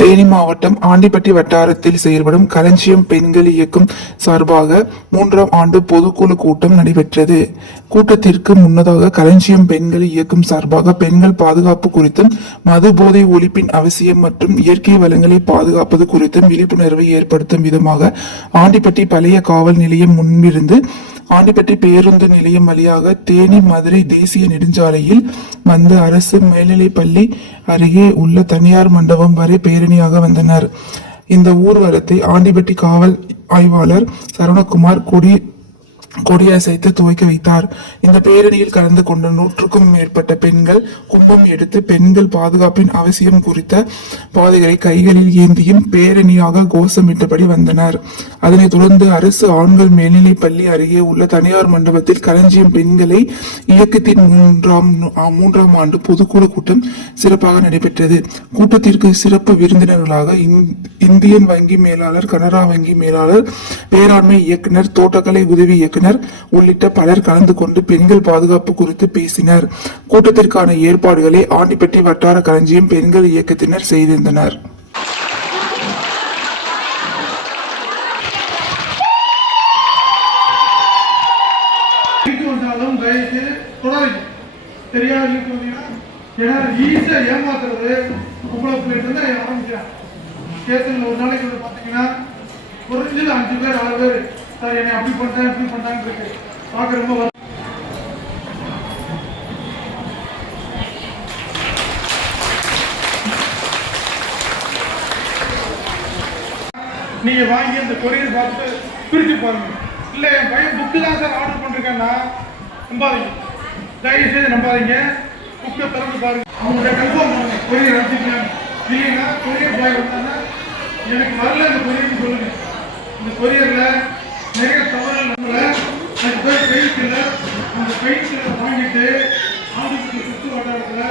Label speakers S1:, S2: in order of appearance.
S1: தேனி மாவட்டம் ஆண்டிப்பட்டி வட்டாரத்தில் செயல்படும் களஞ்சியம் பெண்கள் இயக்கம் சார்பாக மூன்றாம் ஆண்டு பொதுக்குழு கூட்டம் நடைபெற்றது. கூட்டத்திற்கு முன்னதாக களஞ்சியம் பெண்கள் இயக்கம் சார்பாக பெண்கள் பாதுகாப்பு குறித்தும் மது போதை ஒழிப்பின் அவசியம் மற்றும் இயற்கை வளங்களை பாதுகாப்பது குறித்தும் விழிப்புணர்வை ஏற்படுத்தும் விதமாக ஆண்டிப்பட்டி பழைய காவல் நிலையம் முன்பிருந்து ஆண்டிப்பட்டி பேருந்து நிலையம் வழியாக தேனி மதுரை தேசிய நெடுஞ்சாலையில் வந்து அரசு மேல்நிலைப்பள்ளி அருகே உள்ள தனியார் மண்டபம் வரை பேரணியாக வந்தனர். இந்த ஊர்வலத்தை ஆண்டிப்பட்டி காவல் ஆய்வாளர் சரவணகுமார் கொடி கொடியசைத்து துவக்கி வைத்தார். இந்த பேரணியில் கலந்து கொண்ட நூற்றுக்கும் மேற்பட்ட பெண்கள் கும்பம் எடுத்து பெண்கள் பாதுகாப்பின் அவசியம் குறித்த பாதைகளை கைகளில் ஏந்தியும் பேரணியாக கோஷமிட்டபடி வந்தனர். அதனைத் தொடர்ந்து அரசு ஆண்கள் மேல்நிலைப் பள்ளி அருகே உள்ள தனியார் மண்டபத்தில் களஞ்சியம் பெண்களை இயக்கத்தின் மூன்றாம் மூன்றாம் ஆண்டு பொதுக்குழு கூட்டம் சிறப்பாக நடைபெற்றது. கூட்டத்திற்கு சிறப்பு விருந்தினர்களாக இந்- இந்தியன் வங்கி மேலாளர் கனரா வங்கி மேலாளர் பேராண்மை இயக்குனர் தோட்டக்கலை உதவி இயக்குனர் உள்ளிட்ட பலர் கலந்து கொண்டு பெண்கள் பாதுகாப்பு குறித்து பேசினர். கூட்டத்திற்கான ஏற்பாடுகளை ஆண்டிப்பட்டி வட்டார களஞ்சியம் பெண்கள் இயக்கத்தினர் செய்திருந்தனர்.
S2: தெரியாது ஏன்னா ஈஸியாக ஏமாத்துறது. உங்களை போயிட்டு தான் ஒரு நாளைக்கு வந்து பார்த்தீங்கன்னா குறைஞ்சது அஞ்சு பேர் ஆறு பேர் சார் என்னை அப்படி பண்ணுறேன் இப்படி பண்ணிட்டான்னு இருக்கு பார்க்க ரொம்ப வருத்தம். நீங்க வாங்கி அந்த கொரியர் பார்த்து பிரிச்சு பாருங்க. இல்ல என் பையன் புக்கு தான் சார் ஆர்டர் பண்ணிருக்கேன்னா நம்பாதீங்க. தயவு செய்து நம்பாதீங்க. புக்கை திறந்து பாருங்க. அவங்க கன்ஃபார்ம் பண்ணுங்க. கொரியர் அனுப்பிச்சிருக்காங்க. இல்லைன்னா கொரியர் பாய் வந்தாங்கன்னா எனக்கு வரல இந்த கொரியர் சொல்லுங்க. இந்த கொரியர்ல நிறைய தவறு நம்மளை எனக்கு போய் பெயிண்ட் அந்த பெயிண்ட் வாங்கிட்டு ஆஃபீஸுக்கு சுற்று வட்டாரத்தில்